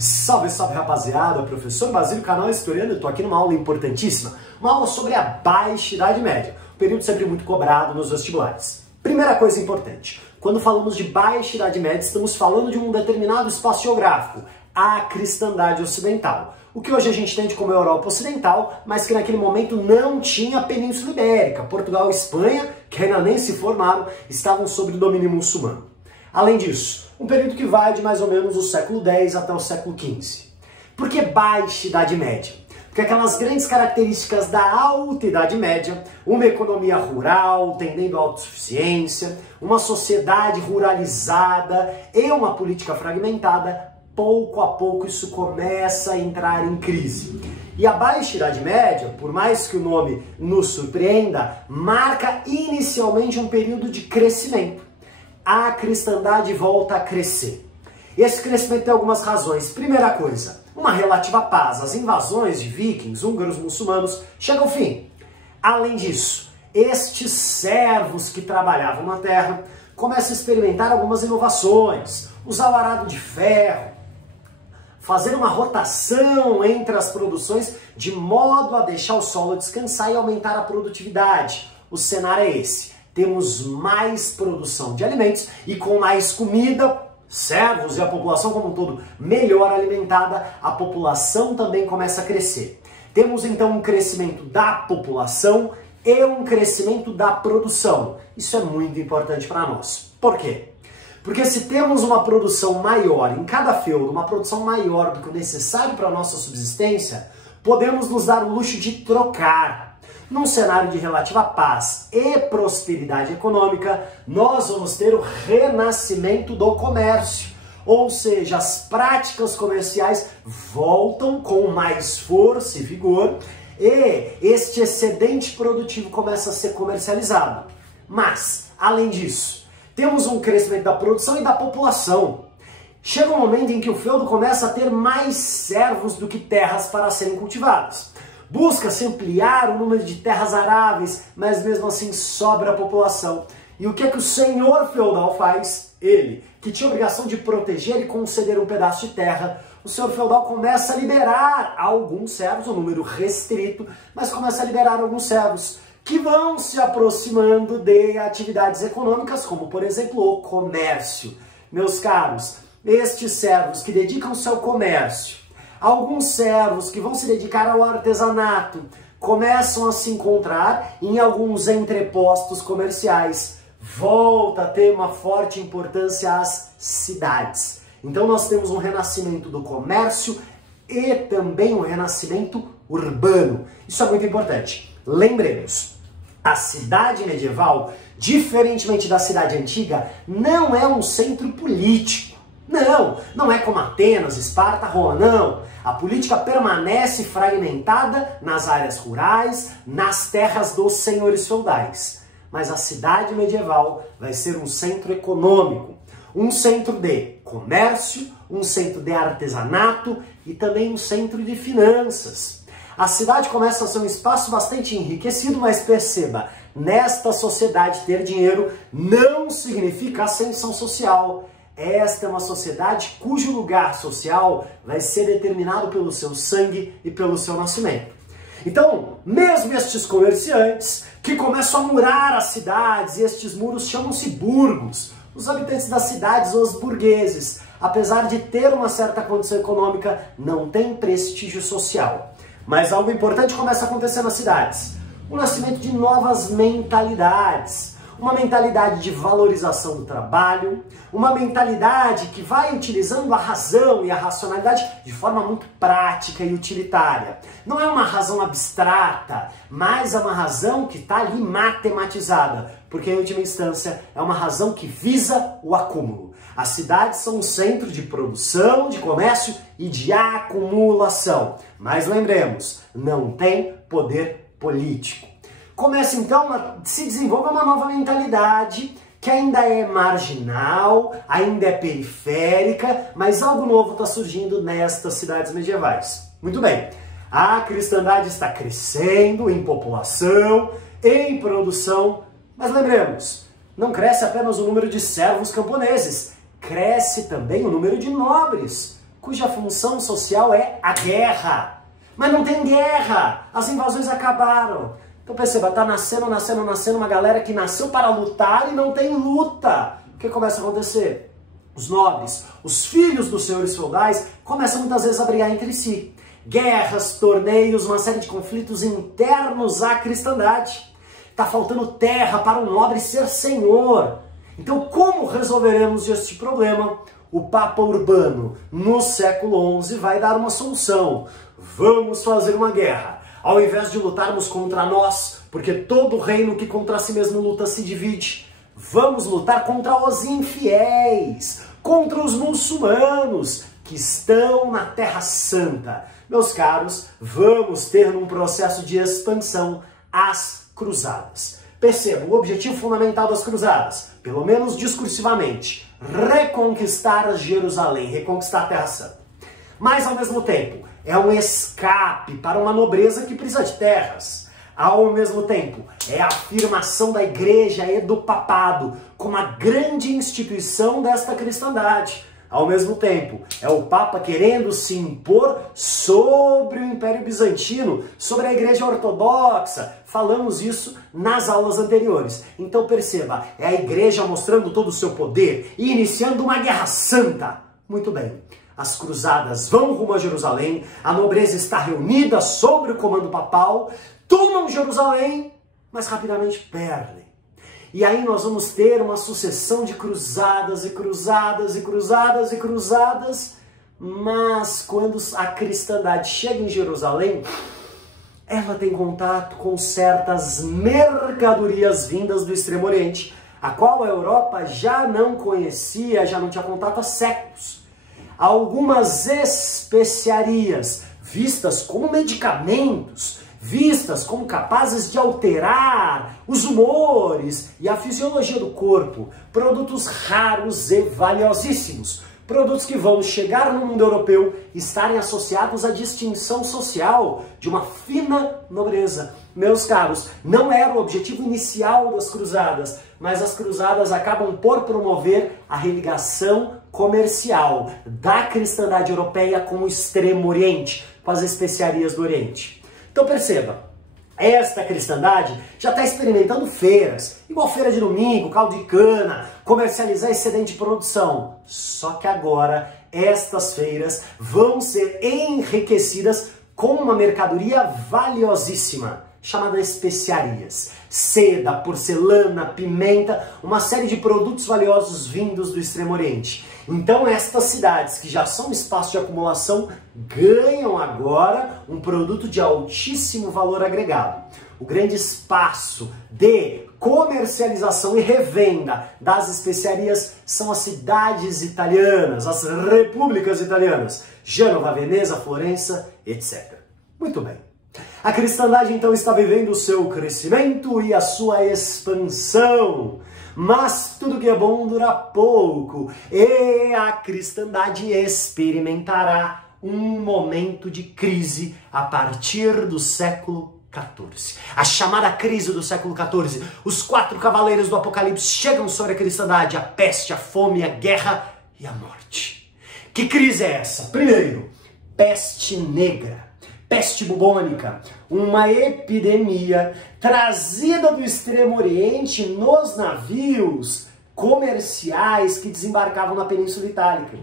Salve, salve rapaziada, professor Basílio, canal Historiano, eu tô aqui numa aula importantíssima, uma aula sobre a Baixa Idade Média, um período sempre muito cobrado nos vestibulares. Primeira coisa importante, quando falamos de Baixa Idade Média, estamos falando de um determinado espaço geográfico, a cristandade ocidental, o que hoje a gente entende como Europa Ocidental, mas que naquele momento não tinha a Península Ibérica. Portugal e Espanha, que ainda nem se formaram, estavam sob o domínio muçulmano. Além disso, um período que vai de mais ou menos o século X até o século XV. Por que Baixa Idade Média? Porque aquelas grandes características da Alta Idade Média, uma economia rural tendendo à autossuficiência, uma sociedade ruralizada e uma política fragmentada, pouco a pouco isso começa a entrar em crise. E a Baixa Idade Média, por mais que o nome nos surpreenda, marca inicialmente um período de crescimento. A cristandade volta a crescer. Esse crescimento tem algumas razões. Primeira coisa, uma relativa paz. As invasões de vikings, húngaros, muçulmanos chegam ao fim. Além disso, estes servos que trabalhavam na terra começam a experimentar algumas inovações. Usar o arado de ferro, fazer uma rotação entre as produções de modo a deixar o solo descansar e aumentar a produtividade. O cenário é esse. Temos mais produção de alimentos e com mais comida, servos e a população como um todo melhor alimentada, a população também começa a crescer. Temos então um crescimento da população e um crescimento da produção. Isso é muito importante para nós. Por quê? Porque se temos uma produção maior em cada feudo, uma produção maior do que o necessário para a nossa subsistência, podemos nos dar o luxo de trocar. Num cenário de relativa paz e prosperidade econômica, nós vamos ter o renascimento do comércio. Ou seja, as práticas comerciais voltam com mais força e vigor e este excedente produtivo começa a ser comercializado. Mas, além disso, temos um crescimento da produção e da população. Chega um momento em que o feudo começa a ter mais servos do que terras para serem cultivadas. Busca-se ampliar o número de terras aráveis, mas mesmo assim sobra a população. E o que é que o senhor feudal faz? Ele, que tinha a obrigação de proteger e conceder um pedaço de terra, o senhor feudal começa a liberar alguns servos, um número restrito, mas começa a liberar alguns servos que vão se aproximando de atividades econômicas, como por exemplo o comércio. Meus caros, estes servos que dedicam-se ao comércio, alguns servos que vão se dedicar ao artesanato começam a se encontrar em alguns entrepostos comerciais. Volta a ter uma forte importância às cidades. Então nós temos um renascimento do comércio e também um renascimento urbano. Isso é muito importante. Lembremos, a cidade medieval, diferentemente da cidade antiga, não é um centro político. Não é como Atenas, Esparta, Roma, não. A política permanece fragmentada nas áreas rurais, nas terras dos senhores feudais. Mas a cidade medieval vai ser um centro econômico, um centro de comércio, um centro de artesanato e também um centro de finanças. A cidade começa a ser um espaço bastante enriquecido, mas perceba, nesta sociedade ter dinheiro não significa ascensão social. Esta é uma sociedade cujo lugar social vai ser determinado pelo seu sangue e pelo seu nascimento. Então, mesmo estes comerciantes que começam a murar as cidades, e estes muros chamam-se burgos, os habitantes das cidades, os burgueses, apesar de ter uma certa condição econômica, não têm prestígio social. Mas algo importante começa a acontecer nas cidades. O nascimento de novas mentalidades. Uma mentalidade de valorização do trabalho, uma mentalidade que vai utilizando a razão e a racionalidade de forma muito prática e utilitária. Não é uma razão abstrata, mas é uma razão que está ali matematizada, porque em última instância é uma razão que visa o acúmulo. As cidades são um centro de produção, de comércio e de acumulação. Mas lembremos, não tem poder político. Começa então a se desenvolver uma nova mentalidade que ainda é marginal, ainda é periférica, mas algo novo está surgindo nestas cidades medievais. Muito bem, a cristandade está crescendo em população, em produção, mas lembremos, não cresce apenas o número de servos camponeses, cresce também o número de nobres. cuja função social é a guerra. Mas não tem guerra, as invasões acabaram. Então perceba, tá nascendo uma galera que nasceu para lutar e não tem luta. O que começa a acontecer? Os nobres, os filhos dos senhores feudais, começam muitas vezes a brigar entre si. Guerras, torneios, uma série de conflitos internos à cristandade. Está faltando terra para o nobre ser senhor. Então como resolveremos este problema? O Papa Urbano, no século XI, vai dar uma solução. Vamos fazer uma guerra. Ao invés de lutarmos contra nós, porque todo reino que contra si mesmo luta se divide, vamos lutar contra os infiéis, contra os muçulmanos que estão na Terra Santa. Meus caros, vamos ter num processo de expansão as cruzadas. Perceba, o objetivo fundamental das cruzadas, pelo menos discursivamente, reconquistar Jerusalém, reconquistar a Terra Santa. Mas, ao mesmo tempo, é um escape para uma nobreza que precisa de terras. Ao mesmo tempo, é a afirmação da igreja e do papado como a grande instituição desta cristandade. Ao mesmo tempo, é o Papa querendo se impor sobre o Império Bizantino, sobre a Igreja Ortodoxa. Falamos isso nas aulas anteriores. Então perceba, é a igreja mostrando todo o seu poder e iniciando uma guerra santa. Muito bem, as cruzadas vão rumo a Jerusalém, a nobreza está reunida sob o comando papal, tomam Jerusalém, mas rapidamente perdem. E aí nós vamos ter uma sucessão de cruzadas e cruzadas e cruzadas e cruzadas, mas quando a cristandade chega em Jerusalém, ela tem contato com certas mercadorias vindas do Extremo Oriente, a qual a Europa já não conhecia, já não tinha contato há séculos. Algumas especiarias vistas como medicamentos, vistas como capazes de alterar os humores e a fisiologia do corpo, produtos raros e valiosíssimos, produtos que vão chegar no mundo europeu e estarem associados à distinção social de uma fina nobreza. Meus caros, não era o objetivo inicial das cruzadas, mas as cruzadas acabam por promover a religação comercial da cristandade europeia com o Extremo Oriente, com as especiarias do Oriente. Então perceba, esta cristandade já está experimentando feiras, igual feira de domingo, caldo de cana, comercializar excedente de produção. Só que agora estas feiras vão ser enriquecidas com uma mercadoria valiosíssima, chamada especiarias. Seda, porcelana, pimenta, uma série de produtos valiosos vindos do Extremo Oriente. Então estas cidades, que já são espaço de acumulação, ganham agora um produto de altíssimo valor agregado. O grande espaço de comercialização e revenda das especiarias são as cidades italianas, as repúblicas italianas, Gênova, Veneza, Florença, etc. Muito bem. A cristandade então está vivendo o seu crescimento e a sua expansão. Mas tudo que é bom dura pouco, e a cristandade experimentará um momento de crise a partir do século XIV. A chamada crise do século XIV. Os 4 cavaleiros do Apocalipse chegam sobre a cristandade: a peste, a fome, a guerra e a morte. Que crise é essa? Primeiro, peste negra. Peste bubônica, uma epidemia trazida do Extremo Oriente nos navios comerciais que desembarcavam na Península Itálica.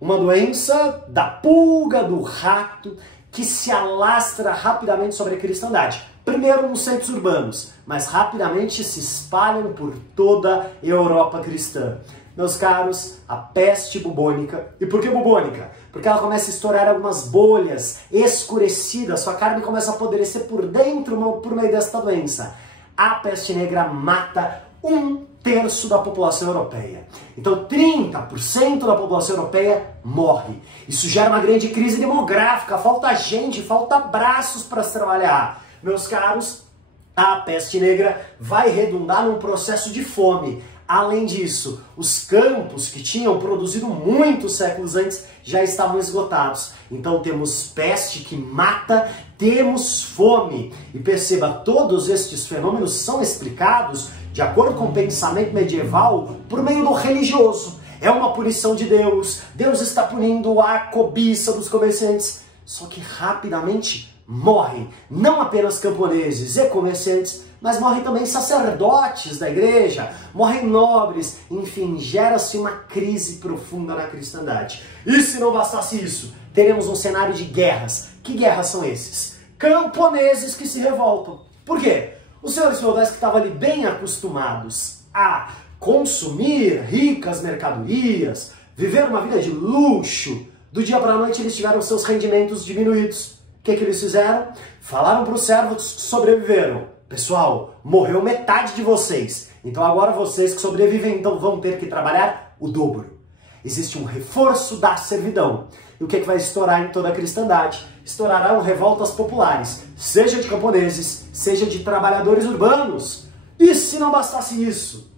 Uma doença da pulga do rato que se alastra rapidamente sobre a cristandade. Primeiro nos centros urbanos, mas rapidamente se espalham por toda a Europa cristã. Meus caros, a peste bubônica. E por que bubônica? Porque ela começa a estourar algumas bolhas escurecidas, sua carne começa a apodrecer por dentro por meio desta doença. A peste negra mata 1/3 da população europeia. Então 30% da população europeia morre. Isso gera uma grande crise demográfica, falta gente, falta braços para se trabalhar. Meus caros, a peste negra vai redundar num processo de fome. Além disso, os campos que tinham produzido muitos séculos antes já estavam esgotados. Então temos peste que mata, temos fome. E perceba, todos estes fenômenos são explicados, de acordo com o pensamento medieval, por meio do religioso. é uma punição de Deus, Deus está punindo a cobiça dos comerciantes, só que rapidamente morrem não apenas camponeses e comerciantes, mas morrem também sacerdotes da igreja, morrem nobres, enfim, gera-se uma crise profunda na cristandade. E se não bastasse isso, teremos um cenário de guerras. Que guerras são esses? Camponeses que se revoltam. Por quê? Os senhores feudais que estavam ali bem acostumados a consumir ricas mercadorias, viver uma vida de luxo, do dia para a noite eles tiveram seus rendimentos diminuídos. O que eles fizeram? Falaram para os servos que sobreviveram: pessoal, morreu metade de vocês, então agora vocês que sobrevivem então vão ter que trabalhar o dobro. Existe um reforço da servidão. E o que vai estourar em toda a cristandade? Estourarão revoltas populares, seja de camponeses, seja de trabalhadores urbanos. E se não bastasse isso,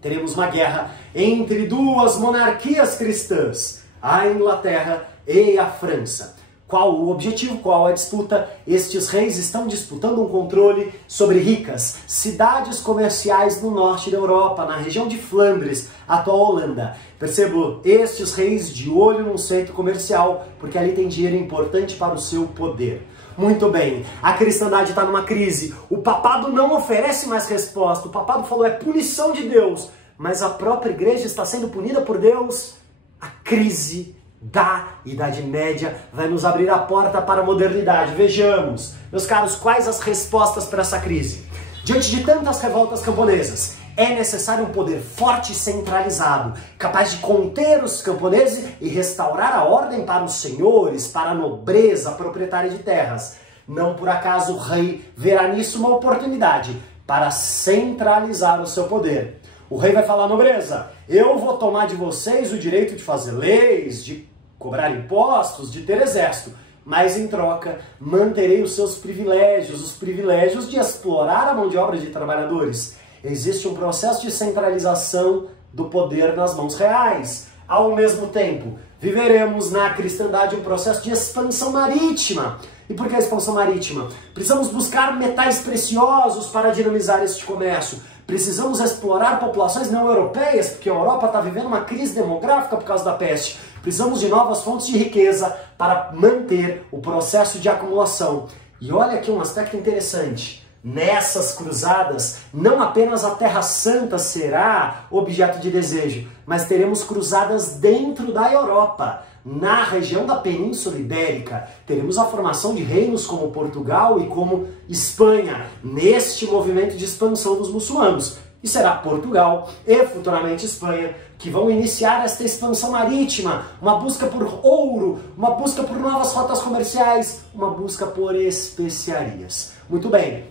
teremos uma guerra entre duas monarquias cristãs, a Inglaterra e a França. Qual o objetivo? Qual a disputa? Estes reis estão disputando um controle sobre ricas cidades comerciais no norte da Europa, na região de Flandres, atual Holanda. Percebo, estes reis de olho num centro comercial, porque ali tem dinheiro importante para o seu poder. Muito bem, a cristandade está numa crise, o papado não oferece mais resposta, o papado falou é punição de Deus, mas a própria igreja está sendo punida por Deus. A crise da Idade Média vai nos abrir a porta para a modernidade. Vejamos, meus caros, quais as respostas para essa crise? Diante de tantas revoltas camponesas, é necessário um poder forte e centralizado, capaz de conter os camponeses e restaurar a ordem para os senhores, para a nobreza proprietária de terras. Não por acaso o rei verá nisso uma oportunidade para centralizar o seu poder. O rei vai falar: nobreza, eu vou tomar de vocês o direito de fazer leis, de cobrar impostos, de ter exército, mas em troca manterei os seus privilégios, os privilégios de explorar a mão de obra de trabalhadores. Existe um processo de centralização do poder nas mãos reais. Ao mesmo tempo, viveremos na cristandade um processo de expansão marítima. E por que a expansão marítima? Precisamos buscar metais preciosos para dinamizar este comércio. Precisamos explorar populações não europeias, porque a Europa está vivendo uma crise demográfica por causa da peste. Precisamos de novas fontes de riqueza para manter o processo de acumulação. E olha aqui um aspecto interessante. Nessas cruzadas, não apenas a Terra Santa será objeto de desejo, mas teremos cruzadas dentro da Europa. Na região da Península Ibérica, teremos a formação de reinos como Portugal e como Espanha, neste movimento de expansão dos muçulmanos. E será Portugal e futuramente Espanha que vão iniciar esta expansão marítima, uma busca por ouro, uma busca por novas rotas comerciais, uma busca por especiarias. Muito bem,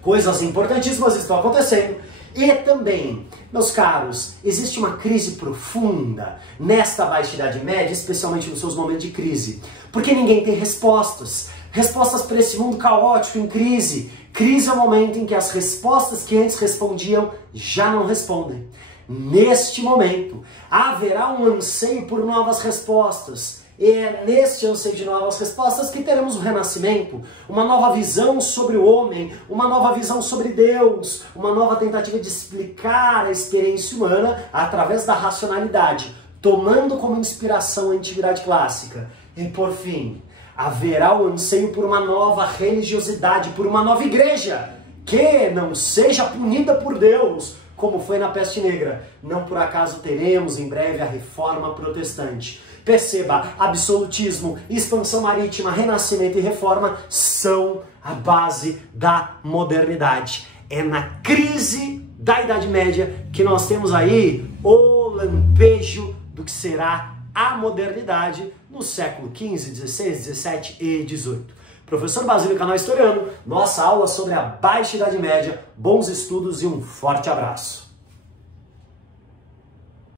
coisas importantíssimas estão acontecendo. E também, meus caros, existe uma crise profunda nesta Baixa Idade Média, especialmente nos seus momentos de crise, porque ninguém tem respostas. Respostas para esse mundo caótico em crise. Crise é o momento em que as respostas que antes respondiam já não respondem. Neste momento, haverá um anseio por novas respostas. E é neste anseio de novas respostas que teremos o renascimento, uma nova visão sobre o homem, uma nova visão sobre Deus, uma nova tentativa de explicar a experiência humana através da racionalidade, tomando como inspiração a antiguidade clássica. E por fim, haverá o anseio por uma nova religiosidade, por uma nova igreja, que não seja punida por Deus, como foi na Peste Negra. Não por acaso teremos em breve a Reforma Protestante. Perceba, absolutismo, expansão marítima, renascimento e reforma são a base da modernidade. É na crise da Idade Média que nós temos aí o lampejo do que será a modernidade no século XV, XVI, XVII e XVIII. Professor Basílio, canal Historiano, nossa aula sobre a Baixa Idade Média. Bons estudos e um forte abraço.